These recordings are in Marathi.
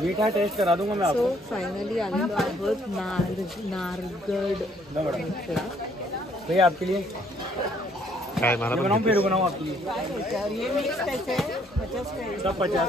मीठा टेस्ट करा दूंगा मैं आपको। फाइनली आलेलो आहोत नारगड भैया आपके लिए काय मला बनाऊं पेड़ बनाऊं आपके लिए ये मिक्स कैसे 50 सब 50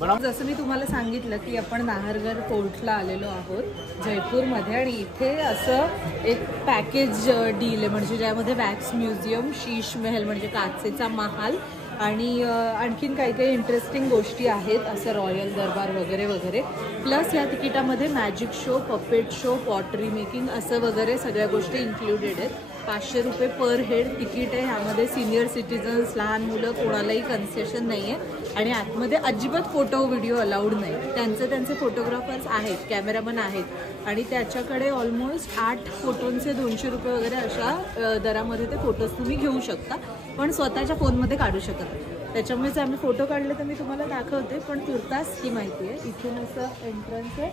बनाऊ। जसं मी तुम्हाला सांगितलं की आपण नाहरगड फोर्टला आलेलो आहोत जयपूरमध्ये आणि इथे असं एक पॅकेज डील आहे म्हणजे ज्यामध्ये वॅक्स म्युझियम, शीश महल म्हणजे काचेचा महाल आणि आणखीन काही काही इंटरेस्टिंग गोष्टी आहेत असं रॉयल दरबार वगैरे वगैरे प्लस या तिकिटामध्ये magic show, puppet show, pottery making असं वगैरे सगळ्या गोष्टी इन्क्लुडेड आहेत। 500 रुपये पर हेड तिकीट आहे। ह्यामध्ये सिनियर सिटीजन्स, लहान मुलं कोणालाही कन्सेशन नाही आहे आणि आतमध्ये अजिबात फोटो व्हिडिओ अलाउड नाही। त्यांचे फोटोग्राफर्स आहेत, कॅमेरामन आहेत आणि त्याच्याकडे ऑलमोस्ट 8 फोटोंचे 200 रुपये वगैरे अशा दरामध्ये ते फोटोज तुम्ही घेऊ शकता पण स्वतःच्या फोनमध्ये काढू शकत नाही। त्याच्यामुळेच आम्ही फोटो काढले तर मी तुम्हाला दाखवते पण तुर्तास ही माहिती आहे। इथून असं एंट्रन्स आहे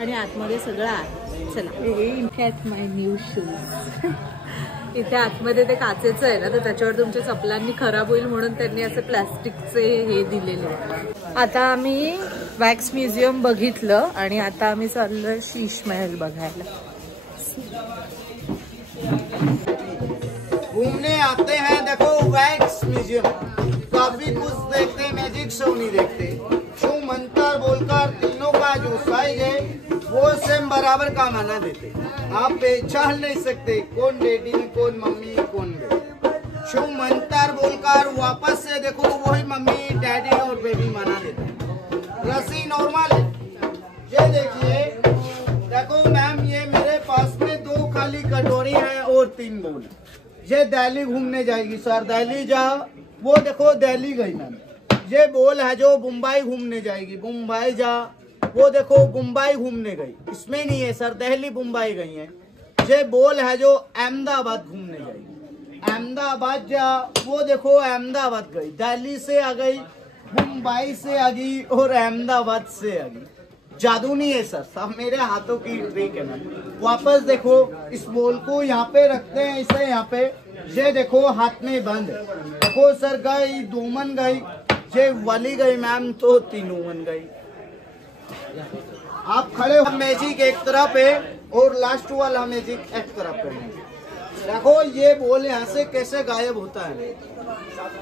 आणि आतमध्ये सगळं आहे। चला इथे आहेत माय न्यू शूज। इथे आतमध्ये ते काचेचं आहे ना तर त्याच्यावर तुमच्या चपलांनी खराब होईल म्हणून त्यांनी असे प्लास्टिकचे हे दिलेले आहे। आता आम्ही वॅक्स म्युझियम बघितलं आणि आता आम्ही चाललोय शीश महल बघायला। घूमने आते हैं देखो वैक्स म्यूजियम, काफी कुछ देखते, मैजिक शो नहीं देखते। शो मंत्र बोलकर तीनों का जो साइज है वो सेम बराबर का माना देते। आप पहचान नहीं सकते कौन डैडी कौन मम्मी कौन बेबी। शो मंत्र बोलकर वापस से देखो वही मम्मी डैडी और बेबी माना देते। रस्सी नॉर्मल है। ये देखिए, देखो मैम ये मेरे पास में 2 खाली कटोरी है और 3 बोल। ये दिल्ली घूमने जाएगी सर, दिल्ली जाओ। वो देखो दिल्ली गई मैम। ये बोल है जो मुंबई घूमने जाएगी, मुंबई जा। वो देखो मुंबई घूमने गई, इसमें नहीं है सर, दिल्ली मुंबई गई है। ये बोल है जो अहमदाबाद घूमने जाएगी, अहमदाबाद जा। वो देखो अहमदाबाद गई, दिल्ली से आ गई, मुंबई से आ गई और अहमदाबाद से आ गई। जादू नहीं है सर, सब मेरे हाथों की ट्रिक है मैम। वापस देखो इस बोल को यहाँ पे रखते हैं, इसे यहाँ पे। ये देखो हाथ में बंद है। देखो सर गई, 2 मन गई, ये वाली गई मैम तो 3 मन गई। आप खड़े हो, मैजिक एक तरफ है और लास्ट वाला मैजिक एक तरफ है। देखो ये बोल यहाँ से कैसे गायब होता है।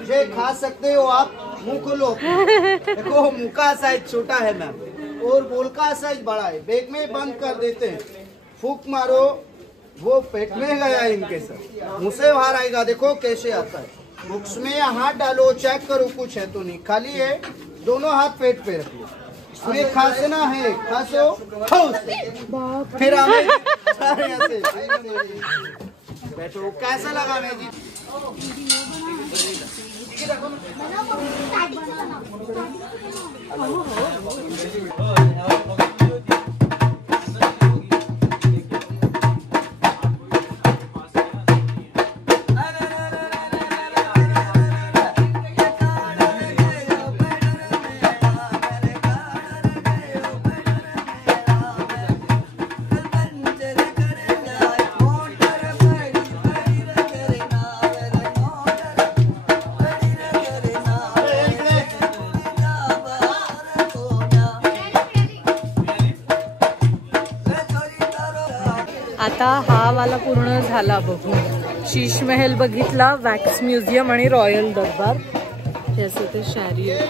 ये खा सकते हो आप, मुंह खोलो। देखो मुंह का साइज छोटा है मैम और बोल का साइज बड़ा है। बैग में बंद कर देते हैं, फूक मारो वो पेट में गया इनके सर, मुँह से बाहर आएगा। देखो कैसे आता है। बुक्स में हाथ डालो, चेक करो कुछ है तो नहीं, खाली है। दोनों हाथ पेट पे रखो। इसमें खांसना है, खांसो, फिर हमें बैठो। कैसा लगा मैजिक? आता हा वाला पूर्ण झाला बघून। शीश महल बघितला, वॅक्स म्युझियम आणि रॉयल दरबार जैसे ते शॅरियट।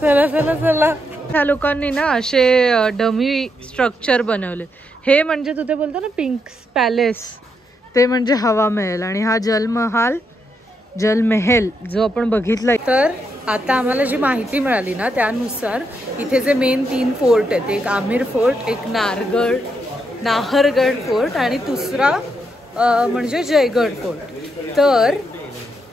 चला चला चला। ह्या लोकांनी ना असे डमी स्ट्रक्चर बनवले। हे म्हणजे तू ते बोलतो ना पिंक पॅलेस, ते म्हणजे हवा महल आणि हा जलमहल जो आपण बघितला। तर आता आम्हाला जी माहिती मिळाली ना त्यानुसार इथे जे मेन 3 फोर्ट आहेत, एक आमिर फोर्ट, एक नाहरगड फोर्ट आणि दुसरा म्हणजे जयगड फोर्ट। तर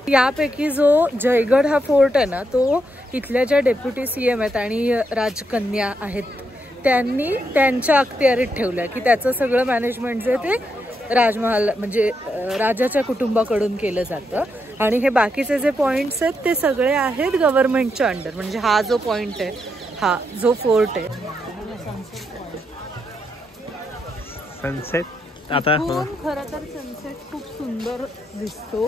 यापैकी जो जयगड हा फोर्ट आहे ना तो इथल्या ज्या डेप्युटी CM आहेत आणि राजकन्या आहेत त्यांनी त्यांच्या अखत्यारीत ठेवलं की त्याचं सगळं मॅनेजमेंट जे ते राजमहाल म्हणजे राजाच्या कुटुंबाकडून केलं जातं आणि हे बाकीचे जे पॉइंट्स आहेत ते सगळे आहेत गव्हर्नमेंटच्या अंडर। म्हणजे हा जो पॉइंट आहे, हा जो फोर्ट आहे सनसेट आता इथून खरं तर सनसेट खूप सुंदर दिसतो,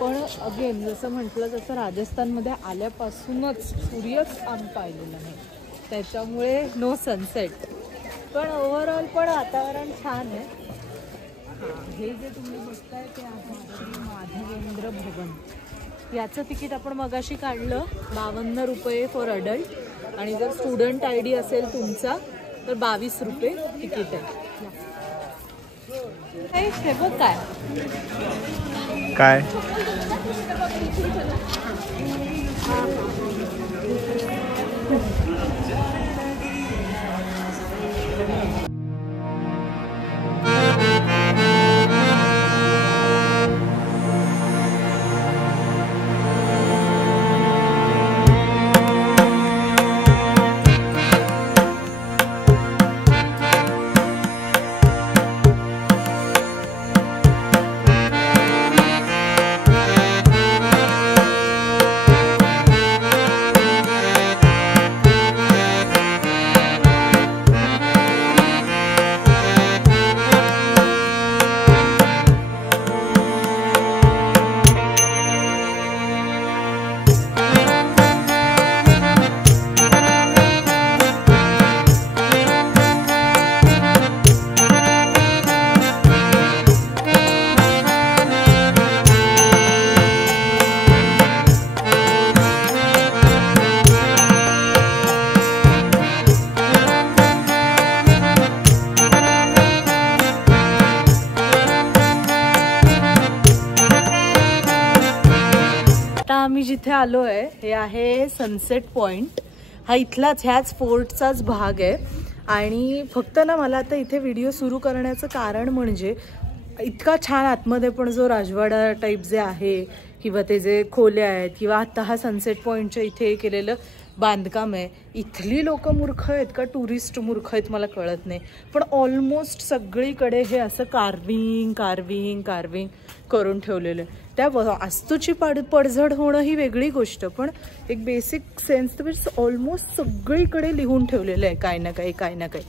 पण अगेन जसं म्हटलं तसं राजस्थानमध्ये आल्यापासूनच सूर्यच आम्ही पाहिलेला नाही, त्याच्यामुळे नो सनसेट. पण ओव्हरऑल पण वातावरण छान आहे. हां, हे जे तुम्ही बघताय ते आहे श्री माधवेंद्र भवन. याचं तिकीट आपण मगाशी काढलं 52 रुपये फॉर अडल्ट, आणि जर स्टुडंट आय डी असेल तुमचा तर 22 रुपये तिकीट आहे. हे बघ काय काय आम्ही जिथे आलो आहे हे आहे सनसेट पॉइंट. हा इथलाच ह्याच फोर्टचाच भाग आहे. आणि फक्त ना मला आता इथे व्हिडिओ सुरू करण्याचं कारण म्हणजे इतका छान आतमध्ये पण जो राजवाडा टाईप जे आहे किंवा ते जे खोल्या आहेत किंवा आता हा सनसेट पॉइंटच्या इथे केलेलं बांधकाम आहे, इथली लोक मूर्ख आहेत का टुरिस्ट मूर्ख आहेत मला कळत नाही, पण ऑलमोस्ट सगळीकडे हे असं कार्विंग कार्विंग कार्विंग करून ठेवलेलं आहे. त्या वास्तूची पडझड होणं ही वेगळी गोष्ट, पण एक बेसिक सेन्स तर ऑलमोस्ट सगळीकडे लिहून ठेवलेलं आहे काय ना काही काय ना काही.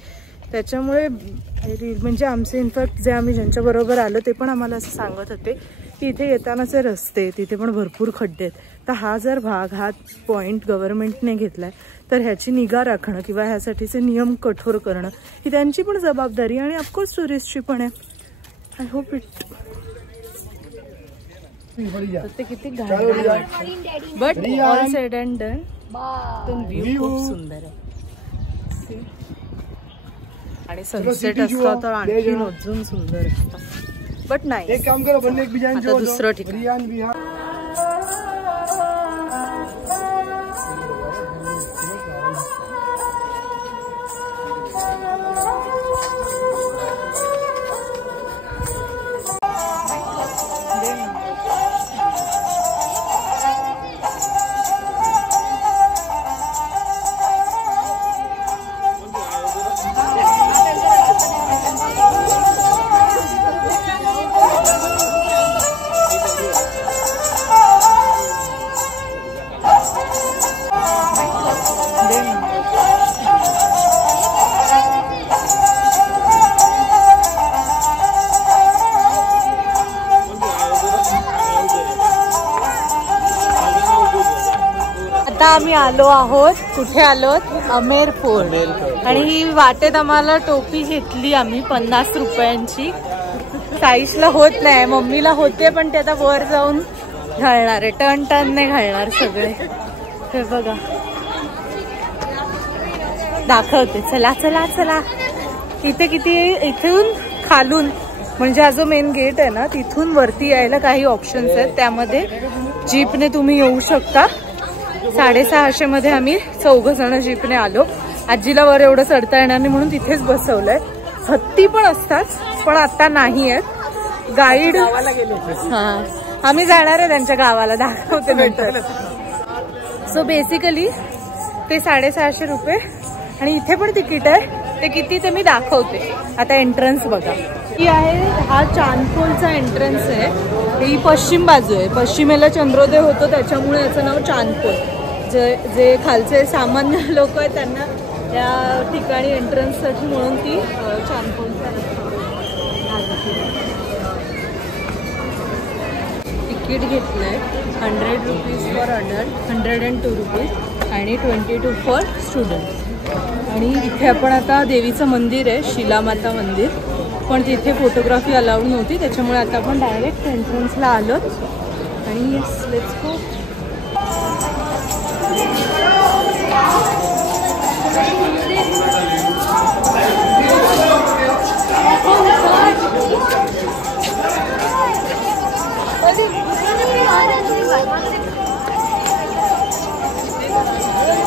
त्याच्यामुळे म्हणजे आमचे इनफॅक्ट जे आम्ही ज्यांच्याबरोबर आलो ते पण आम्हाला असं सांगत होते की इथे येतानाचे रस्ते तिथे पण भरपूर खड्डे आहेत. तर हा जर भाग हा पॉईंट गव्हर्नमेंटने घेतलाय तर ह्याची निगा राखणं किंवा ह्यासाठीचे नियम कठोर करणं ही त्यांची पण जबाबदारी आणि ऑफकोर्स टुरिस्टची पण आहे. I hope it. ते किती घाण वाटतं, but all sed and done view खूप सुंदर आहे. आणि सनसेट असला तर आणखी अजून सुंदर असतं. बट नाही आता दुसरं ठिकाण. आता आम्ही आलो आहोत, कुठे आलोत? अमेर फोर्ट. आणि ही वाटेत आम्हाला टोपी घेतली आम्ही 50 रुपयांची. साईशला होत नाही, मम्मीला होते पण ते आता वर जाऊन घालणार आहे, टन टन नाही घालणार सगळे. हे बघा दाखवते, चला चला चला. इथे किती इथून खालून म्हणजे हा जो मेन गेट आहे ना तिथून वरती यायला काही ऑप्शन्स आहेत, त्यामध्ये जीपने तुम्ही येऊ शकता. 650 मध्ये आम्ही 4 जण जीपने आलो. आजीला वर एवढं चढता येणार नाही म्हणून तिथेच बसवलंय. हत्ती पण असतात पण आता नाही आहेत. गाईड हा आम्ही जाणार आहे त्यांच्या गावाला, दाखवते नंतर. सो बेसिकली ते 650 रुपये आणि इथे पण तिकीट आहे. ते किती ते मी दाखवते. आता एंट्रन्स बघा ही आहे. हा चांदपोलचा एंट्रन्स आहे. ही पश्चिम बाजू आहे. पश्चिमेला चंद्रोदय होतो त्याच्यामुळे याचं नाव चांदपोल. जे खालचे सामान्य लोक आहेत त्यांना या ठिकाणी एंट्रन्ससाठी म्हणून ती चांदपोलचा रस्ता. तिकीट घेतलंय 100 रुपीज फॉर अडल्ट, 102 रुपीज आणि 22 फॉर स्टुडंट. आणि इथे आपण आता देवीचं मंदिर आहे, शिलामाता मंदिर, पण तिथे फोटोग्राफी अलाउड नव्हती, त्याच्यामुळे आता आपण डायरेक्ट एंट्रन्सला आलो. आणि येस, लेट्स गो.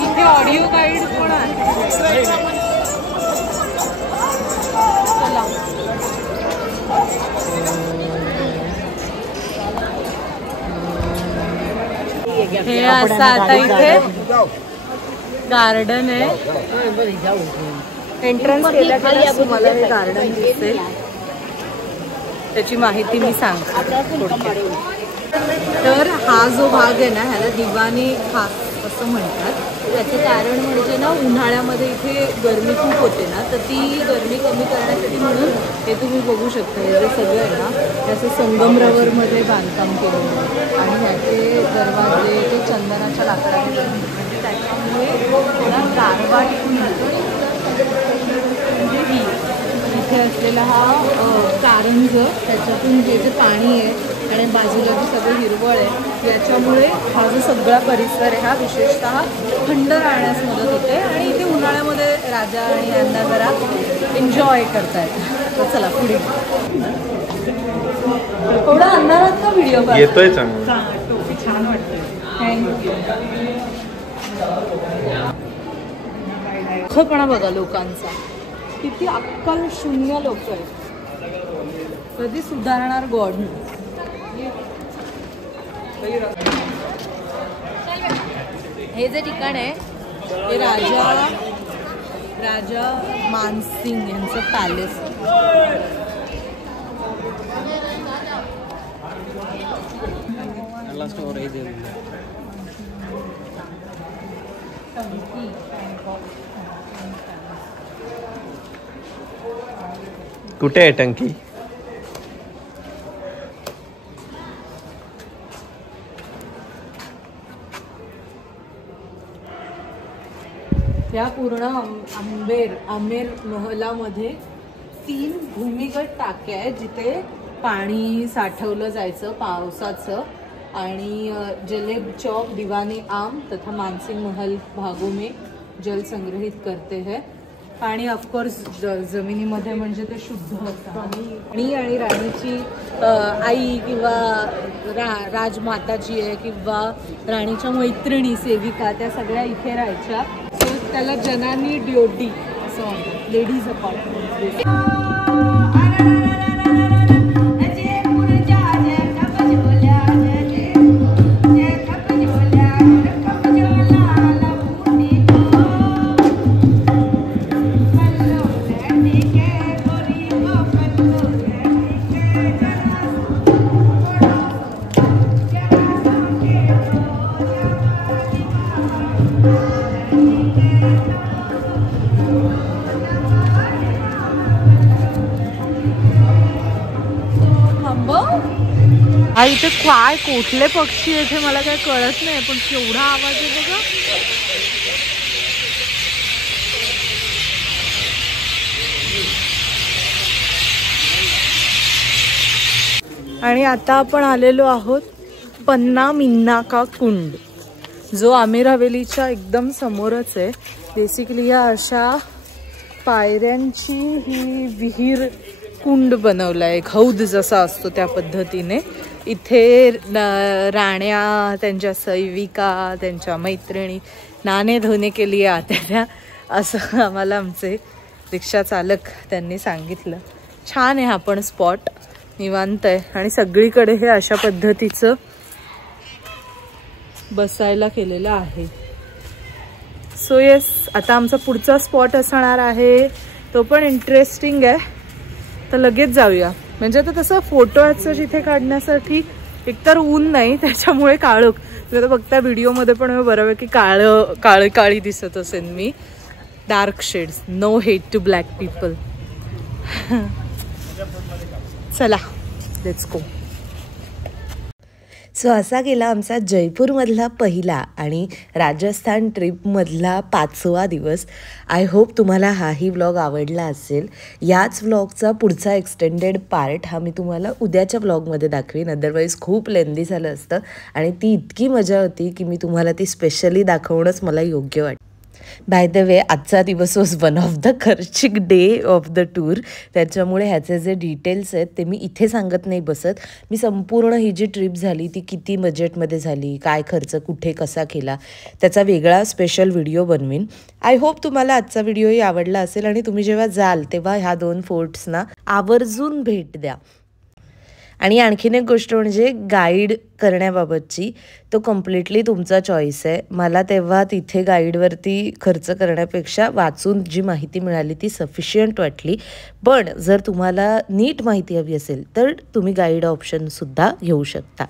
इथे ऑडिओ गाईड पण आहे. चला. हे असं आता इथे गार्डन आहे. एंट्रन्स केल्या तुम्हाला हे गार्डन दिसेल, त्याची माहिती मी सांगते. तर हा जो भाग आहे ना, ह्याला दिवाणी खास असं म्हणतात. त्याचं कारण म्हणजे ना, उन्हाळ्यामध्ये इथे गरमी खूप होते ना, तर ती गरमी कमी करण्यासाठी म्हणून हे तुम्ही बघू शकता. हे जे सगळं आहे ना, त्याचं संगमरवरमध्ये बांधकाम केलेलं आहे आणि ह्याचे दरवाजे ते चंदनाच्या लाकडाने बनवले, म्हणजे त्याच्यामुळे थोडा गारवा टिकून राहतो. म्हणजे ही इथे असलेला हा कारंज, त्याच्यातून जे जे पाणी आहे आणि बाजूला जे सगळं हिरवळ आहे, याच्यामुळे हा जो सगळा परिसर आहे हा विशेषतः थंड राहण्यास मदत होते आणि इथे उन्हाळ्यामध्ये राजा आणि यांना जरा एन्जॉय करता येतं. तर चला पुढे. थोडा अंधारात का व्हिडिओ येतोय चांगला, टोपी छान वाटते. थँक्यू. दुःखपणा बघा लोकांचा, किती अक्कल शून्य लोक आहेत. कधी सुधारणार गॉड. हे जे ठिकाण आहे हे राजा मानसिंग यांचं पॅलेस. कुठे आहे टंकी? या पूर्ण आमेर महलामध्ये 3 भूमिगत टाक्या आहेत जिथे पाणी साठवलं जायचं पावसाचं. आणि जलेब चौक दिवानी आम तथा मानसिंग महल भागों में जल संग्रहित करते हैं. पाणी ऑफकोर्स जमिनीमध्ये म्हणजे ते शुद्ध असतं. आणि राणीची आई किंवा राजमाता जी आहे किंवा राणीच्या मैत्रिणी सेविका त्या सगळ्या इथे राहायच्या. सो त्याला जनानी ड्योटी असं म्हणतात, लेडीज अपार्टमेंट. हा इथे काय कुठले पक्षी आहेत हे मला काय कळत नाही, पण केवढा आवाज आहे बघा. आणि आता आपण आलेलो आहोत पन्ना मिन्ना का कुंड, जो आमेर हवेलीच्या एकदम समोरच आहे. बेसिकली या अशा पायऱ्यांची ही विहीर कुंड बनवलाय, हौद जसा असतो त्या पद्धतीने. इथे राण्या, त्यांच्या सेविका, त्यांच्या मैत्रिणी नाणे धोने के लिए आत्या त्या, असं आम्हाला आमचे रिक्षा चालक त्यांनी सांगितलं. छान आहे हा पण स्पॉट, निवांत आहे आणि सगळीकडे हे अशा पद्धतीचं बसायला केलेलं आहे. सो येस, आता आमचा पुढचा स्पॉट असणार आहे, तो पण इंटरेस्टिंग आहे. तर लगेच जाऊया. म्हणजे आता तसं फोटोचं जिथे काढण्यासाठी एकतर ऊन नाही, त्याच्यामुळे काळोख. तर बघता व्हिडिओमध्ये पण बऱ्यापैकी काळी दिसत असेल मी. Dark shades, no hate to black people. चला लेट्स गो. सो असा गेला आमचा जयपूरमधला पहिला आणि राजस्थान ट्रिपमधला 5वा दिवस. आय होप तुम्हाला हाही व्लॉग आवडला असेल. याच व्लॉगचा पुढचा एक्सटेंडेड पार्ट हा मी तुम्हाला उद्याच्या व्लॉगमध्ये दाखवीन. अदरवाईज खूप लेंदी झालं असतं आणि ती इतकी मजा होती की मी तुम्हाला ती स्पेशली दाखवणंच मला योग्य वाटतं. बाय द वे आजचा दिवस वॉज वन ऑफ द खर्चिक डे ऑफ द टूर. त्याच्यामुळे ह्याचे जे डिटेल्स आहेत ते मी इथे सांगत नाही बसत. मी संपूर्ण ही जी ट्रिप झाली ती किती बजेटमध्ये झाली, काय खर्च कुठे कसा केला, त्याचा वेगळा स्पेशल व्हिडिओ बनवीन. आय होप तुम्हाला आजचा व्हिडिओही आवडला असेल आणि तुम्ही जेव्हा जाल तेव्हा ह्या 2 फोर्ट्सना आवर्जून भेट द्या. आणि आणखीन एक गोष्ट म्हणजे गाईड करण्याबाबतची, तो कम्प्लिटली तुमचा चॉईस आहे. मला तेव्हा तिथे गाईडवरती खर्च करण्यापेक्षा वाचून जी माहिती मिळाली ती सफिशियंट वाटली. पण जर तुम्हाला नीट माहिती हवी असेल तर तुम्ही गाईड ऑप्शनसुद्धा घेऊ शकता.